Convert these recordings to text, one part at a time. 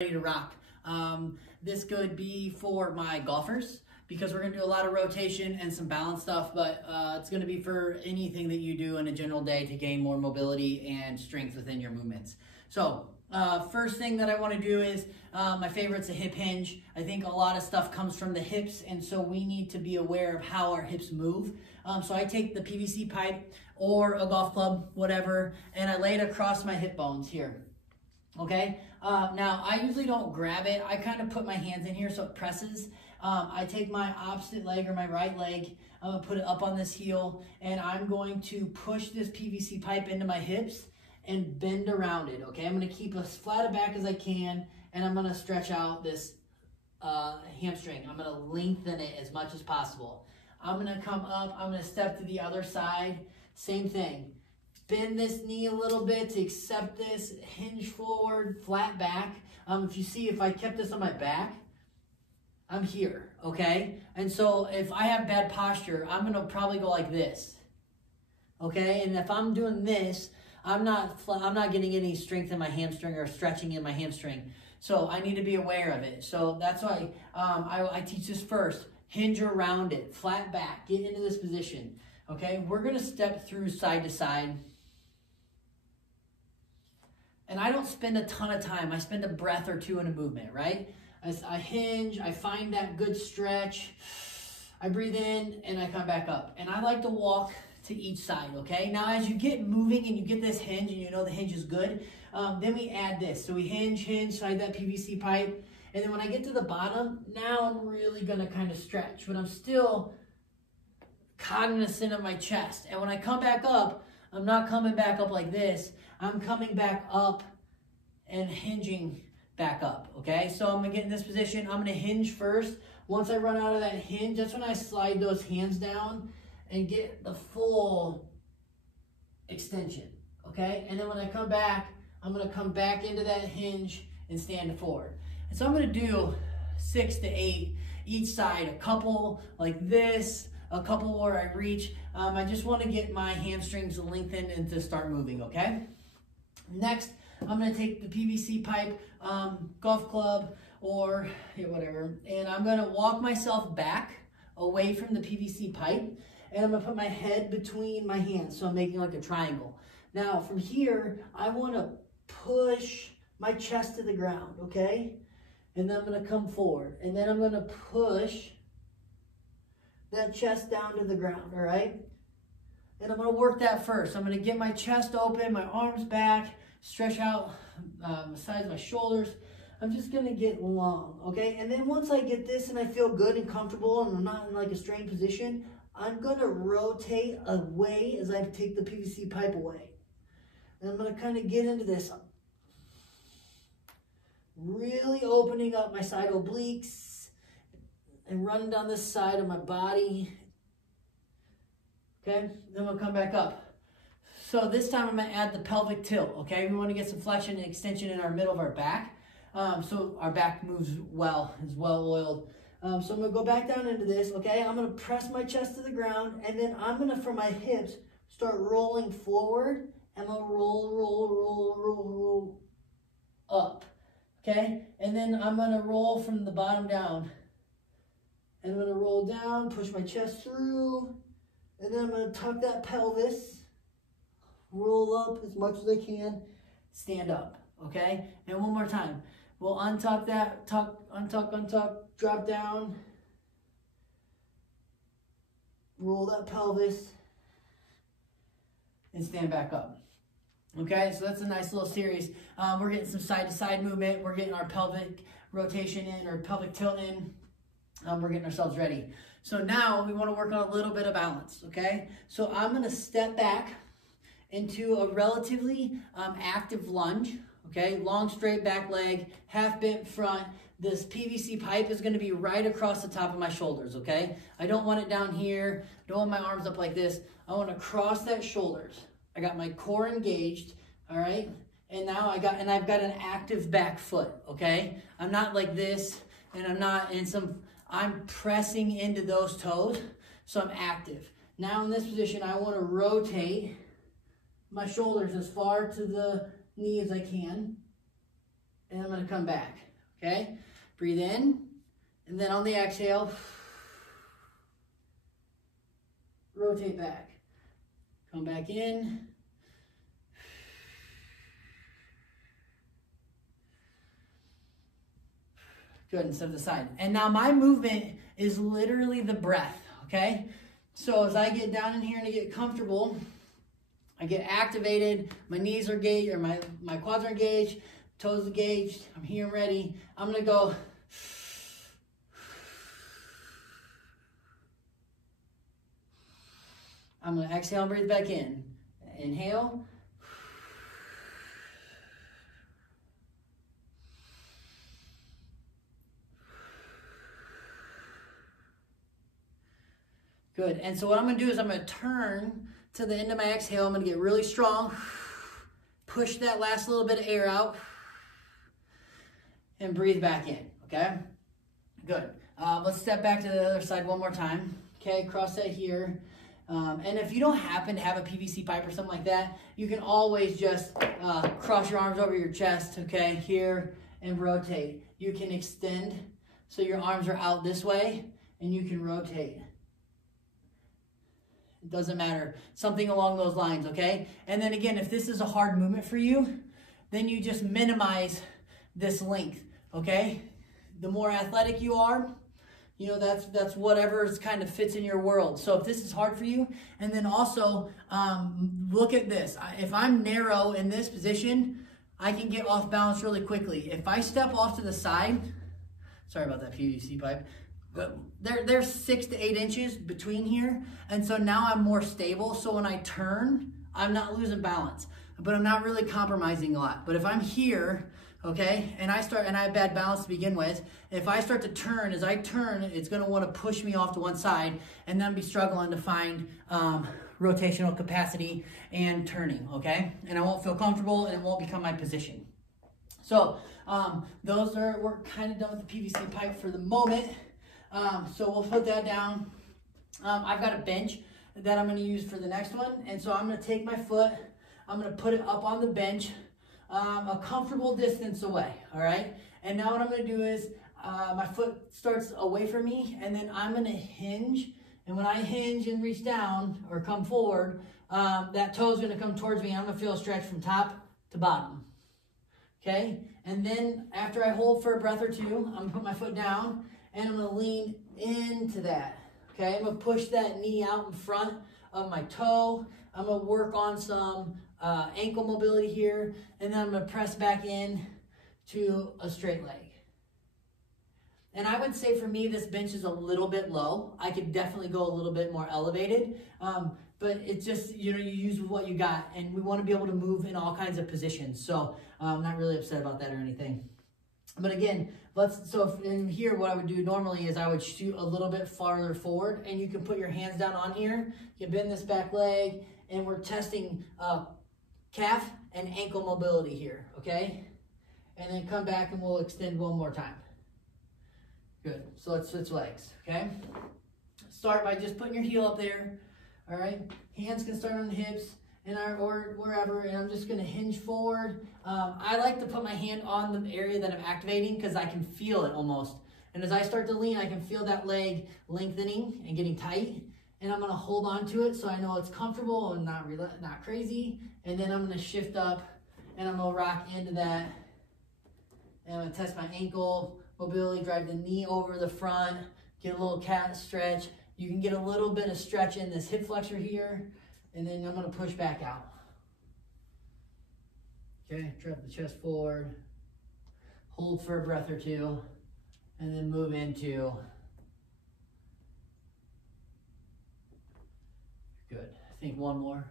ready to rock. This could be for my golfers because we're going to do a lot of rotation and some balance stuff, but it's going to be for anything that you do in a general day to gain more mobility and strength within your movements. So first thing that I want to do is my favorite's a hip hinge. I think a lot of stuff comes from the hips, and so we need to be aware of how our hips move. So I take the PVC pipe or a golf club, whatever, and I lay it across my hip bones here. Okay, now I usually don't grab it. I kind of put my hands in here so it presses. I take my opposite leg or my right leg, I'm gonna put it up on this heel, and I'm going to push this PVC pipe into my hips and bend around it, okay? I'm gonna keep as flat a back as I can, and I'm gonna stretch out this hamstring. I'm gonna lengthen it as much as possible. I'm gonna come up, I'm gonna step to the other side, same thing. Bend this knee a little bit to accept this, hinge forward, flat back. If you see, if I kept this on my back, I'm here, okay? And so if I have bad posture, I'm gonna probably go like this, okay? And if I'm doing this, I'm not getting any strength in my hamstring or stretching in my hamstring. So I need to be aware of it. So that's why I teach this first. Hinge around it, flat back, get into this position, okay? We're gonna step through side to side. And I don't spend a ton of time. I spend a breath or two in a movement, right? I hinge, I find that good stretch. I breathe in and I come back up. And I like to walk to each side, okay? Now as you get moving and you get this hinge and you know the hinge is good, then we add this. So we hinge, slide that PVC pipe. And then when I get to the bottom, now I'm really gonna kind of stretch, but I'm still cognizant of my chest. And when I come back up, I'm not coming back up like this. I'm coming back up and hinging back up, okay? So I'm gonna get in this position. I'm gonna hinge first. Once I run out of that hinge, that's when I slide those hands down and get the full extension, okay? And then when I come back, I'm gonna come back into that hinge and stand forward. And so I'm gonna do 6 to 8 each side, a couple like this, a couple where I reach. I just want to get my hamstrings lengthened and to start moving, okay? Next, I'm going to take the PVC pipe, golf club, or whatever, and I'm going to walk myself back away from the PVC pipe, and I'm going to put my head between my hands, so I'm making like a triangle. Now, from here, I want to push my chest to the ground, okay? And then I'm going to come forward, and then I'm going to push that chest down to the ground, all right? And I'm gonna work that first. I'm gonna get my chest open, my arms back, stretch out the sides of my shoulders. I'm just gonna get long, okay? And then once I get this and I feel good and comfortable and I'm not in like a strained position, I'm gonna rotate away as I take the PVC pipe away. And I'm gonna kind of get into this, really opening up my side obliques and running down this side of my body. Okay, then we'll come back up. So this time I'm gonna add the pelvic tilt, okay? We wanna get some flexion and extension in our middle of our back. So our back moves well, is well oiled. So I'm gonna go back down into this, okay? I'm gonna press my chest to the ground, and then I'm gonna, from my hips, start rolling forward, and I'm gonna roll up, okay? And then I'm gonna roll from the bottom down. And I'm gonna roll down, push my chest through, and then I'm gonna tuck that pelvis, roll up as much as I can, stand up, okay? And one more time. We'll untuck that, tuck, untuck, drop down, roll that pelvis, and stand back up. Okay, so that's a nice little series. We're getting some side-to-side movement. We're getting our pelvic rotation in, or pelvic tilt in. We're getting ourselves ready. So now we want to work on a little bit of balance, okay? So I'm going to step back into a relatively active lunge, okay? Long straight back leg, half bent front. This PVC pipe is going to be right across the top of my shoulders, okay? I don't want it down here. Don't want my arms up like this. I want to cross that shoulders. I got my core engaged, all right? And now I've got an active back foot, okay? I'm not like this, and I'm not in some... I'm pressing into those toes, so I'm active. Now in this position, I want to rotate my shoulders as far to the knee as I can, and I'm going to come back. okay? Breathe in, and then on the exhale, rotate back. Come back in. Good, and step to the side. And now my movement is literally the breath, okay? So as I get down in here and I get comfortable, I get activated, my knees are engaged, or my quads are engaged, toes engaged, I'm here and ready. I'm gonna go. I'm gonna exhale and breathe back in. Inhale. Good, and so what I'm gonna do is I'm gonna turn to the end of my exhale. I'm gonna get really strong, push that last little bit of air out, and breathe back in, okay? Good, let's step back to the other side one more time. Okay, cross that here. And if you don't happen to have a PVC pipe or something like that, you can always just cross your arms over your chest, okay, here, and rotate. You can extend so your arms are out this way, and you can rotate. It doesn't matter. Something along those lines, okay? And then again, if this is a hard movement for you, then you just minimize this length, okay? The more athletic you are, you know, that's whatever kind of fits in your world. So if this is hard for you, and then also look at this. If I'm narrow in this position, I can get off balance really quickly. If I step off to the side, sorry about that PVC pipe, but there's 6 to 8 inches between here, and so now I'm more stable. So when I turn, I'm not losing balance, but I'm not really compromising a lot. But if I'm here, okay, and I have bad balance to begin with, if I start to turn, as I turn, it's going to want to push me off to one side, and then be struggling to find rotational capacity and turning, okay? And I won't feel comfortable, and it won't become my position. So we're kind of done with the PVC pipe for the moment. So we'll put that down. I've got a bench that I'm going to use for the next one, and so I'm going to take my foot, I'm going to put it up on the bench, a comfortable distance away, all right? And now what I'm going to do is my foot starts away from me, and then I'm going to hinge, and when I hinge and reach down or come forward, that toe is going to come towards me. I'm going to feel a stretch from top to bottom, okay? And then after I hold for a breath or two, I'm going to put my foot down, and I'm going to lean into that, okay? I'm going to push that knee out in front of my toe. I'm going to work on some ankle mobility here, and then I'm going to press back in to a straight leg. And I would say for me, this bench is a little bit low. I could definitely go a little bit more elevated, but it's just, you know, you use what you got, and we want to be able to move in all kinds of positions. So I'm not really upset about that or anything. But again, in here, what I would do normally is I would shoot a little bit farther forward, and you can put your hands down on here. You can bend this back leg, and we're testing calf and ankle mobility here, okay? And then come back and we'll extend one more time. Good, so let's switch legs, okay? Start by just putting your heel up there, all right? Hands can start on the hips or wherever, and I'm just gonna hinge forward. I like to put my hand on the area that I'm activating because I can feel it almost. And as I start to lean, I can feel that leg lengthening and getting tight. And I'm gonna hold on to it so I know it's comfortable and not crazy. And then I'm gonna shift up, and I'm gonna rock into that. And I'm gonna test my ankle mobility, drive the knee over the front, get a little cat stretch. You can get a little bit of stretch in this hip flexor here, and then I'm gonna push back out. Okay, drop the chest forward, hold for a breath or two, and then move into. Good, I think one more.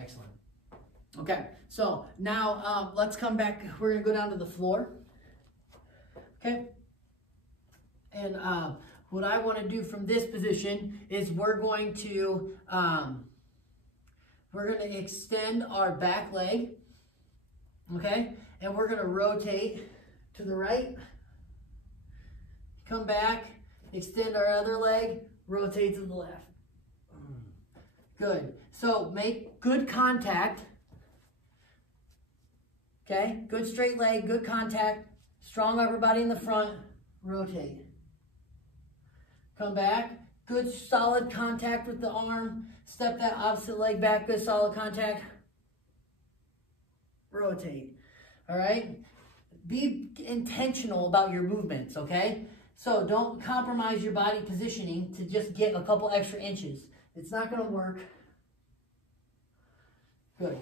Excellent. Okay, so now let's come back. We're gonna go down to the floor. Okay, and what I want to do from this position is we're going to extend our back leg. Okay, and we're gonna rotate to the right, come back, Extend our other leg, rotate to the left. Good. So make good contact. Okay, good straight leg, good contact, strong upper body in the front, rotate. Come back, good solid contact with the arm, step that opposite leg back, good solid contact, rotate. All right, be intentional about your movements, okay? So don't compromise your body positioning to just get a couple extra inches. It's not gonna work. Good.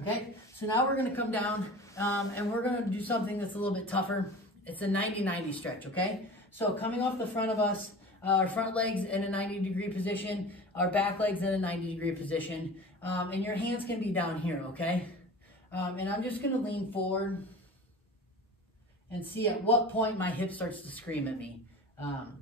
Okay, so now we're going to come down and we're going to do something that's a little bit tougher. It's a 90-90 stretch, okay? So coming off the front of us, our front legs in a 90-degree position, our back legs in a 90-degree position, and your hands can be down here, okay? And I'm just going to lean forward and see at what point my hip starts to scream at me. And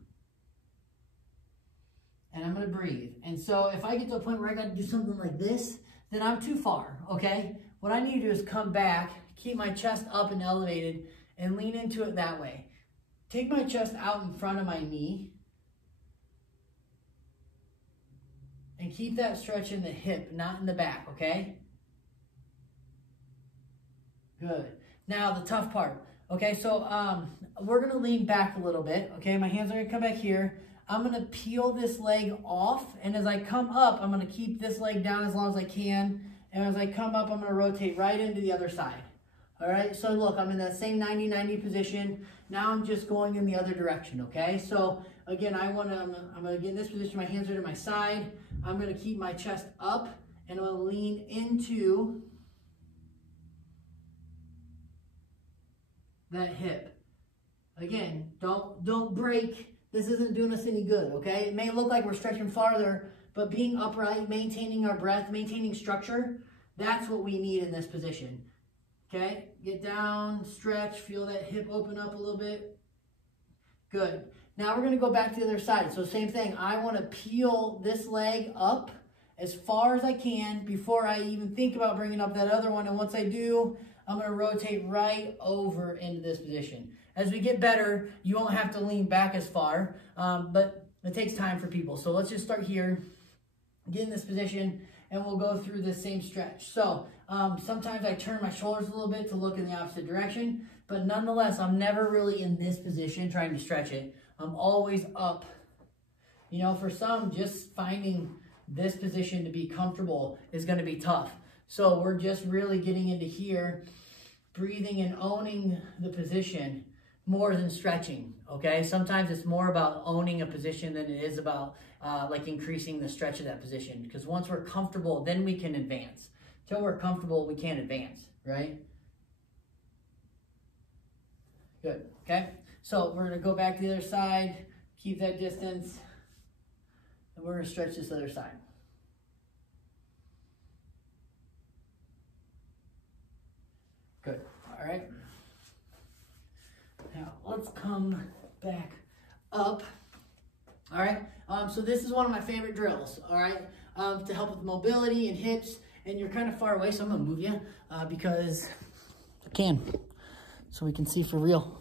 I'm going to breathe. And so if I get to a point where I got to do something like this, then I'm too far, okay? What I need to do is come back, keep my chest up and elevated, and lean into it that way. Take my chest out in front of my knee, and keep that stretch in the hip, not in the back, okay? Good. Now, the tough part. Okay, so we're going to lean back a little bit, okay? My hands are going to come back here. I'm going to peel this leg off, and as I come up, I'm going to keep this leg down as long as I can, and as I come up, I'm going to rotate right into the other side. All right, so look, I'm in that same 90-90 position. Now I'm just going in the other direction, okay? So again, I'm going to get in this position, my hands are to my side. I'm going to keep my chest up, and I'm going to lean into that hip. Again, don't break. This isn't doing us any good, okay? It may look like we're stretching farther, but being upright, maintaining our breath, maintaining structure, that's what we need in this position, okay? Get down, stretch, feel that hip open up a little bit. Good. Now we're going to go back to the other side. So same thing. I want to peel this leg up as far as I can before I even think about bringing up that other one. And once I do, I'm going to rotate right over into this position. As we get better, you won't have to lean back as far, but it takes time for people. So let's just start here, get in this position, and we'll go through the same stretch. So sometimes I turn my shoulders a little bit to look in the opposite direction, but nonetheless, I'm never really in this position trying to stretch it. I'm always up. You know, for some, just finding this position to be comfortable is going to be tough. So we're just really getting into here, breathing and owning the position more than stretching, okay? Sometimes it's more about owning a position than it is about like increasing the stretch of that position, because once we're comfortable, then we can advance. Till we're comfortable, we can't advance, right? Good, okay? So we're gonna go back to the other side, keep that distance, and we're gonna stretch this other side. Good, all right. Now, let's come back up. All right, so this is one of my favorite drills, all right, to help with mobility and hips, and you're kind of far away, so I'm gonna move you because I can, so we can see for real.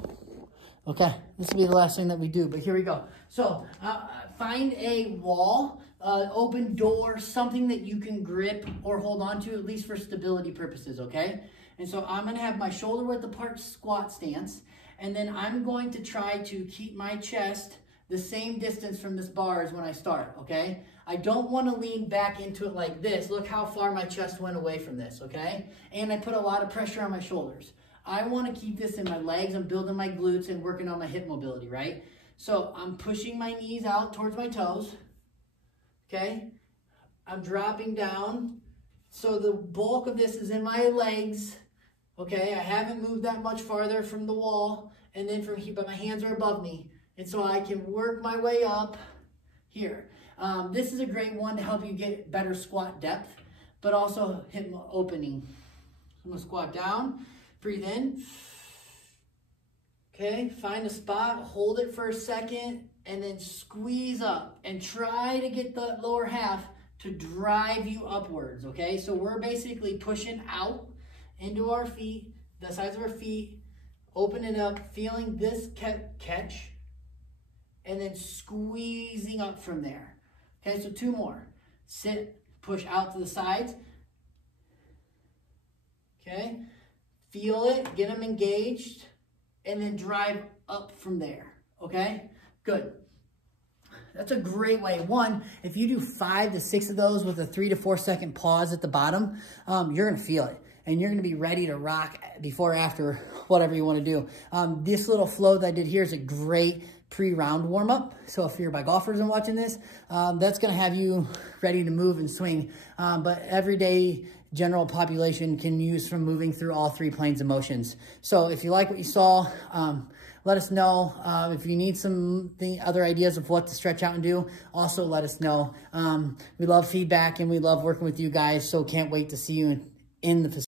Okay, this will be the last thing that we do, but here we go. So find a wall, open door, something that you can grip or hold on to, at least for stability purposes, okay? And so I'm gonna have my shoulder width apart squat stance, and then I'm going to try to keep my chest the same distance from this bar as when I start, okay? I don't want to lean back into it like this. Look how far my chest went away from this, okay? And I put a lot of pressure on my shoulders. I want to keep this in my legs. I'm building my glutes and working on my hip mobility, right? So I'm pushing my knees out towards my toes, okay? I'm dropping down. So the bulk of this is in my legs, okay? I haven't moved that much farther from the wall, and then from here, but my hands are above me. And so I can work my way up here. This is a great one to help you get better squat depth, but also hip opening. I'm gonna squat down, breathe in. Okay, find a spot, hold it for a second, and then squeeze up and try to get the lower half to drive you upwards, okay? So we're basically pushing out into our feet, the sides of our feet, open it up, feeling this catch, and then squeezing up from there. Okay, so 2 more. Sit, push out to the sides. Okay, feel it, get them engaged, and then drive up from there. Okay, good. That's a great way. One, if you do 5 to 6 of those with a 3 to 4 second pause at the bottom, you're going to feel it. And you're going to be ready to rock before or after whatever you want to do. This little flow that I did here is a great pre-round warm-up. So if you're by golfers and watching this, that's going to have you ready to move and swing. But everyday general population can use from moving through all 3 planes of motions. So if you like what you saw, let us know. If you need some other ideas of what to stretch out and do, also let us know. We love feedback and we love working with you guys, so can't wait to see you in the facility.